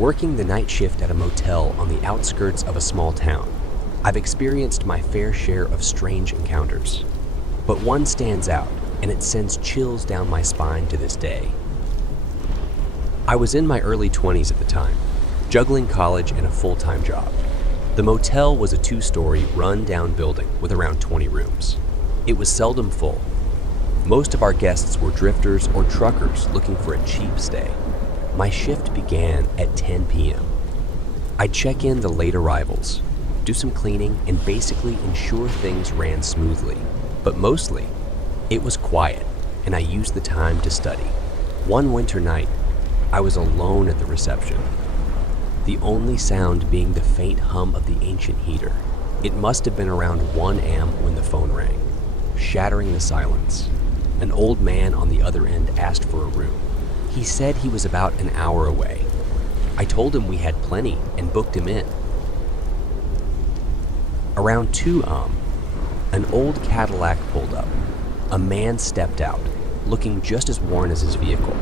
Working the night shift at a motel on the outskirts of a small town, I've experienced my fair share of strange encounters. But one stands out, and it sends chills down my spine to this day. I was in my early 20s at the time, juggling college and a full-time job. The motel was a 2-story, run-down building with around 20 rooms. It was seldom full. Most of our guests were drifters or truckers looking for a cheap stay. My shift began at 10 p.m. I'd check in the late arrivals, do some cleaning, and basically ensure things ran smoothly. But mostly, it was quiet, and I used the time to study. One winter night, I was alone at the reception, the only sound being the faint hum of the ancient heater. It must have been around 1 a.m. when the phone rang, shattering the silence. An old man on the other end asked for a room. He said he was about an hour away. I told him we had plenty and booked him in. Around 2 an old Cadillac pulled up. A man stepped out, looking just as worn as his vehicle.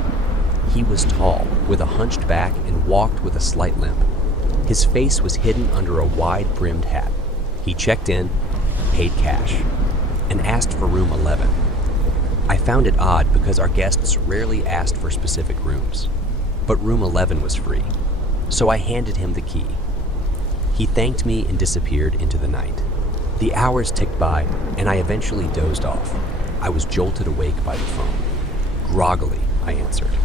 He was tall, with a hunched back, and walked with a slight limp. His face was hidden under a wide-brimmed hat. He checked in, paid cash, and asked for room 11. I found it odd because our guests rarely asked for specific rooms, but room 11 was free, so I handed him the key. He thanked me and disappeared into the night. The hours ticked by, and I eventually dozed off. I was jolted awake by the phone. Groggily, I answered.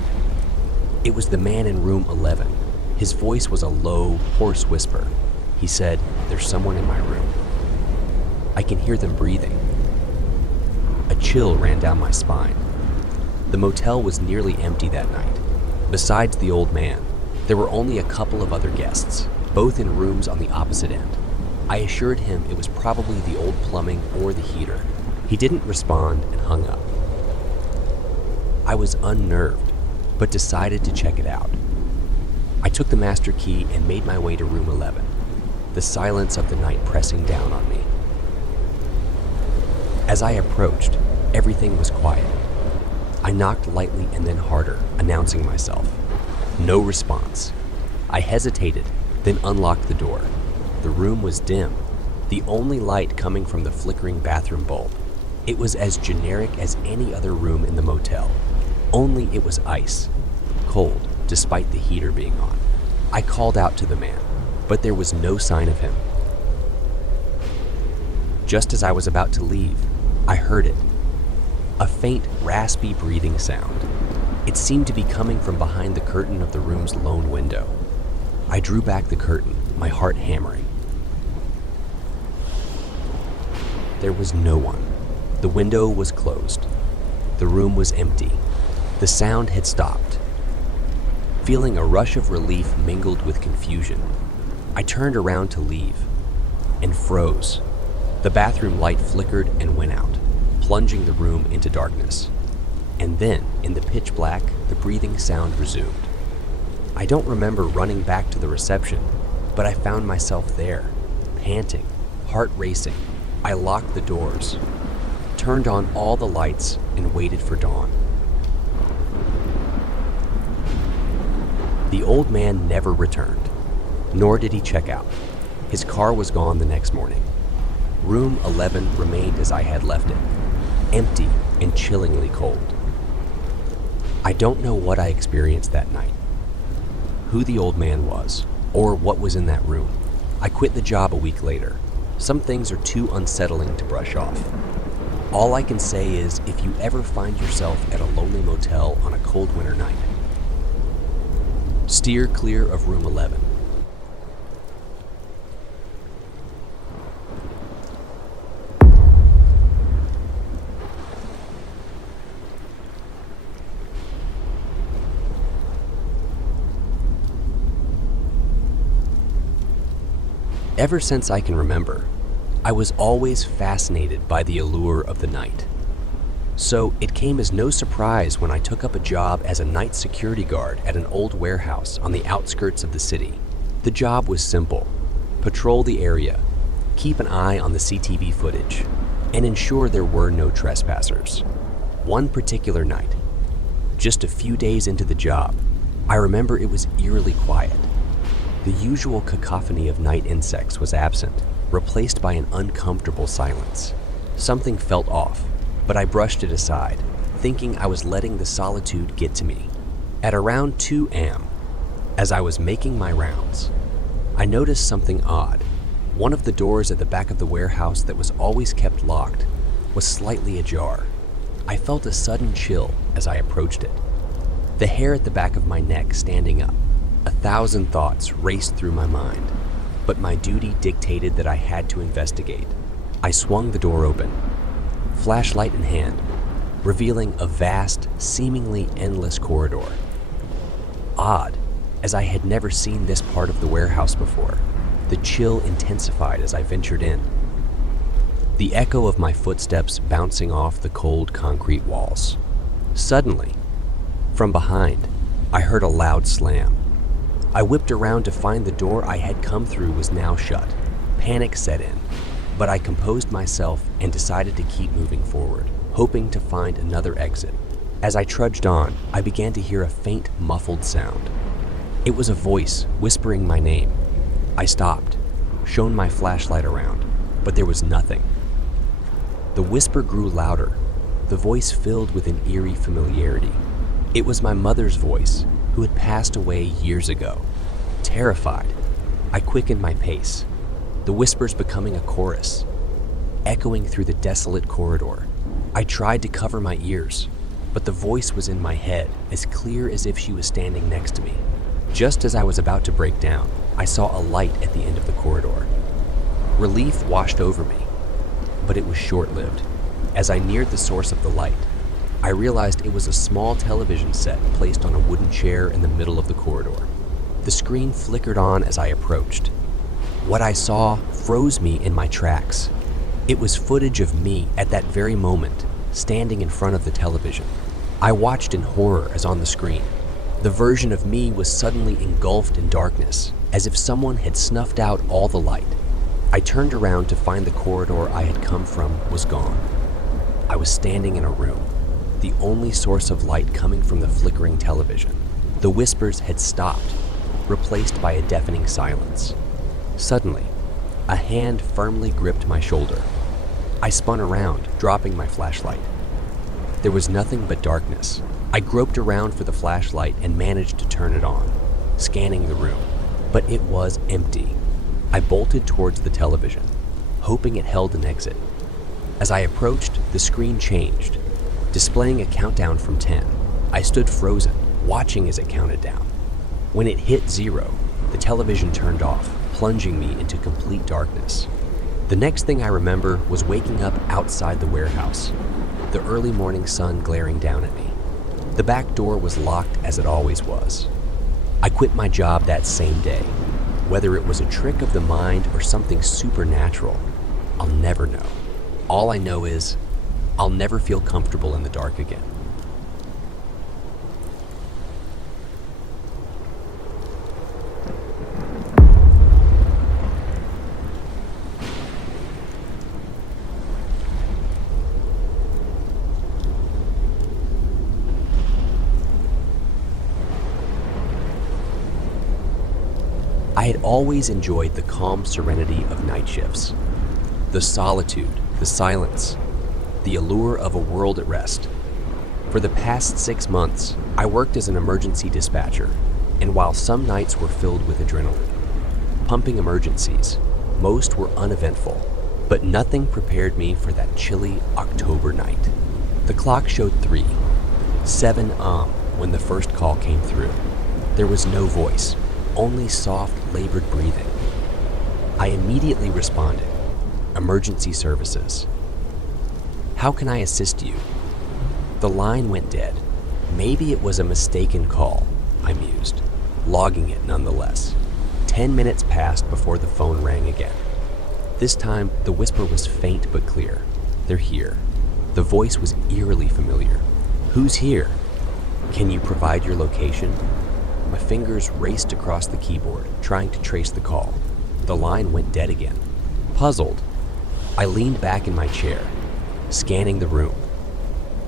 It was the man in room 11. His voice was a low, hoarse whisper. He said, "There's someone in my room." I can hear them breathing. A chill ran down my spine. The motel was nearly empty that night. Besides the old man, there were only a couple of other guests, both in rooms on the opposite end. I assured him it was probably the old plumbing or the heater. He didn't respond and hung up. I was unnerved, but decided to check it out. I took the master key and made my way to room 11, the silence of the night pressing down on me. As I approached, everything was quiet. I knocked lightly and then harder, announcing myself. No response. I hesitated, then unlocked the door. The room was dim, the only light coming from the flickering bathroom bulb. It was as generic as any other room in the motel, only it was ice, cold, despite the heater being on. I called out to the man, but there was no sign of him. Just as I was about to leave, I heard it. A faint, raspy breathing sound. It seemed to be coming from behind the curtain of the room's lone window. I drew back the curtain, my heart hammering. There was no one. The window was closed. The room was empty. The sound had stopped. Feeling a rush of relief mingled with confusion, I turned around to leave and froze. The bathroom light flickered and went out, plunging the room into darkness. And then, in the pitch black, the breathing sound resumed. I don't remember running back to the reception, but I found myself there, panting, heart racing. I locked the doors, turned on all the lights, and waited for dawn. The old man never returned, nor did he check out. His car was gone the next morning. Room 11 remained as I had left it, empty and chillingly cold. I don't know what I experienced that night, who the old man was, or what was in that room. I quit the job a week later. Some things are too unsettling to brush off. All I can say is, if you ever find yourself at a lonely motel on a cold winter night, steer clear of room 11. Ever since I can remember, I was always fascinated by the allure of the night. So it came as no surprise when I took up a job as a night security guard at an old warehouse on the outskirts of the city. The job was simple: patrol the area, keep an eye on the CCTV footage, and ensure there were no trespassers. One particular night, just a few days into the job, I remember it was eerily quiet. The usual cacophony of night insects was absent, replaced by an uncomfortable silence. Something felt off, but I brushed it aside, thinking I was letting the solitude get to me. At around 2 a.m., as I was making my rounds, I noticed something odd. One of the doors at the back of the warehouse that was always kept locked was slightly ajar. I felt a sudden chill as I approached it, the hair at the back of my neck standing up. 1,000 thoughts raced through my mind, but my duty dictated that I had to investigate. I swung the door open, flashlight in hand, revealing a vast, seemingly endless corridor. Odd, as I had never seen this part of the warehouse before. The chill intensified as I ventured in, the echo of my footsteps bouncing off the cold concrete walls. Suddenly, from behind, I heard a loud slam. I whipped around to find the door I had come through was now shut. Panic set in, but I composed myself and decided to keep moving forward, hoping to find another exit. As I trudged on, I began to hear a faint, muffled sound. It was a voice whispering my name. I stopped, shone my flashlight around, but there was nothing. The whisper grew louder, the voice filled with an eerie familiarity. It was my mother's voice, who had passed away years ago. Terrified, I quickened my pace, the whispers becoming a chorus, echoing through the desolate corridor. I tried to cover my ears, but the voice was in my head, as clear as if she was standing next to me. Just as I was about to break down, I saw a light at the end of the corridor. Relief washed over me, but it was short-lived. As I neared the source of the light, I realized it was a small television set placed on a wooden chair in the middle of the corridor. The screen flickered on as I approached. What I saw froze me in my tracks. It was footage of me at that very moment, standing in front of the television. I watched in horror as on the screen. The version of me was suddenly engulfed in darkness, as if someone had snuffed out all the light. I turned around to find the corridor I had come from was gone. I was standing in a room, the only source of light coming from the flickering television. The whispers had stopped, replaced by a deafening silence. Suddenly, a hand firmly gripped my shoulder. I spun around, dropping my flashlight. There was nothing but darkness. I groped around for the flashlight and managed to turn it on, scanning the room, but it was empty. I bolted towards the television, hoping it held an exit. As I approached, the screen changed, displaying a countdown from 10. I stood frozen, watching as it counted down. When it hit 0, the television turned off, plunging me into complete darkness. The next thing I remember was waking up outside the warehouse, the early morning sun glaring down at me. The back door was locked as it always was. I quit my job that same day. Whether it was a trick of the mind or something supernatural, I'll never know. All I know is, I'll never feel comfortable in the dark again. I had always enjoyed the calm serenity of night shifts, the solitude, the silence, the allure of a world at rest. For the past 6 months, I worked as an emergency dispatcher, and while some nights were filled with adrenaline, pumping emergencies, most were uneventful, but nothing prepared me for that chilly October night. The clock showed 7 when the first call came through. There was no voice, only soft, labored breathing. I immediately responded. Emergency services. How can I assist you? The line went dead. Maybe it was a mistaken call, I mused, logging it nonetheless. 10 minutes passed before the phone rang again. This time, the whisper was faint but clear. They're here. The voice was eerily familiar. Who's here? Can you provide your location? My fingers raced across the keyboard, trying to trace the call. The line went dead again. Puzzled, I leaned back in my chair, scanning the room.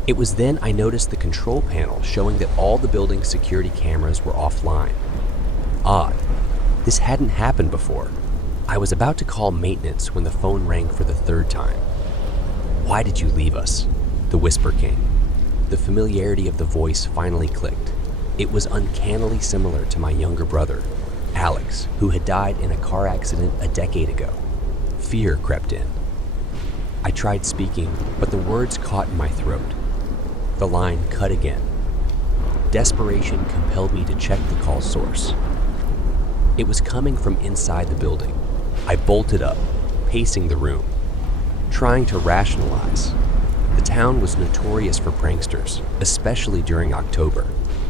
It was then I noticed the control panel showing that all the building's security cameras were offline. Odd. This hadn't happened before. I was about to call maintenance when the phone rang for the third time. "Why did you leave us?" the whisper came. The familiarity of the voice finally clicked. It was uncannily similar to my younger brother, Alex, who had died in a car accident a decade ago. Fear crept in. I tried speaking, but the words caught in my throat. The line cut again. Desperation compelled me to check the call source. It was coming from inside the building. I bolted up, pacing the room, trying to rationalize. The town was notorious for pranksters, especially during October.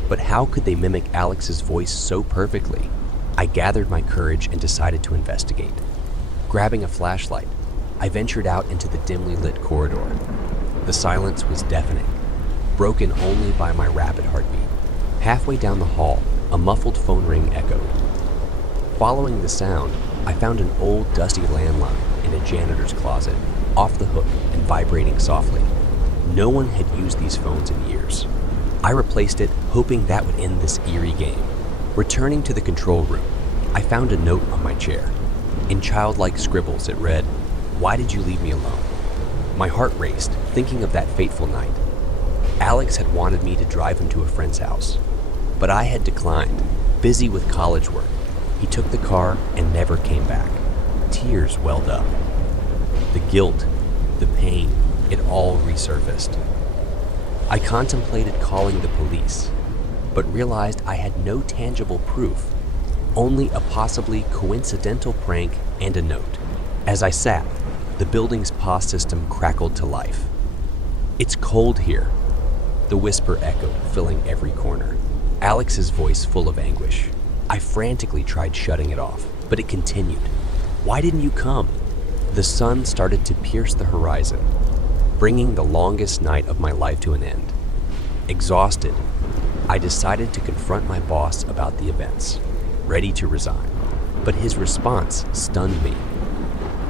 But how could they mimic Alex's voice so perfectly? I gathered my courage and decided to investigate. Grabbing a flashlight, I ventured out into the dimly lit corridor. The silence was deafening, broken only by my rapid heartbeat. Halfway down the hall, a muffled phone ring echoed. Following the sound, I found an old dusty landline in a janitor's closet, off the hook and vibrating softly. No one had used these phones in years. I replaced it, hoping that would end this eerie game. Returning to the control room, I found a note on my chair. In childlike scribbles, it read, "Why did you leave me alone?" My heart raced, thinking of that fateful night. Alex had wanted me to drive him to a friend's house, but I had declined, busy with college work. He took the car and never came back. Tears welled up. The guilt, the pain, it all resurfaced. I contemplated calling the police, but realized I had no tangible proof, only a possibly coincidental prank and a note. As I sat, the building's POS system crackled to life. "It's cold here," the whisper echoed, filling every corner. Alex's voice full of anguish. I frantically tried shutting it off, but it continued. "Why didn't you come?" The sun started to pierce the horizon, bringing the longest night of my life to an end. Exhausted, I decided to confront my boss about the events, ready to resign. But his response stunned me.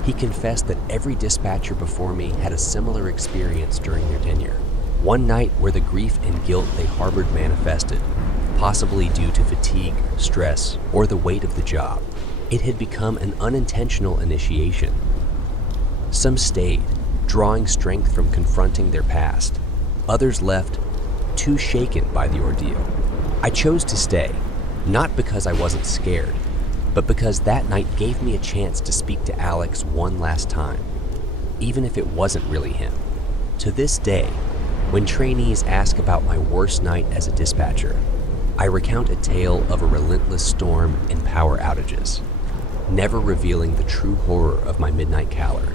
He confessed that every dispatcher before me had a similar experience during their tenure. One night where the grief and guilt they harbored manifested, possibly due to fatigue, stress, or the weight of the job. It had become an unintentional initiation. Some stayed, drawing strength from confronting their past. Others left, too shaken by the ordeal. I chose to stay, not because I wasn't scared, but because that night gave me a chance to speak to Alex one last time, even if it wasn't really him. To this day, when trainees ask about my worst night as a dispatcher, I recount a tale of a relentless storm and power outages, never revealing the true horror of my midnight caller.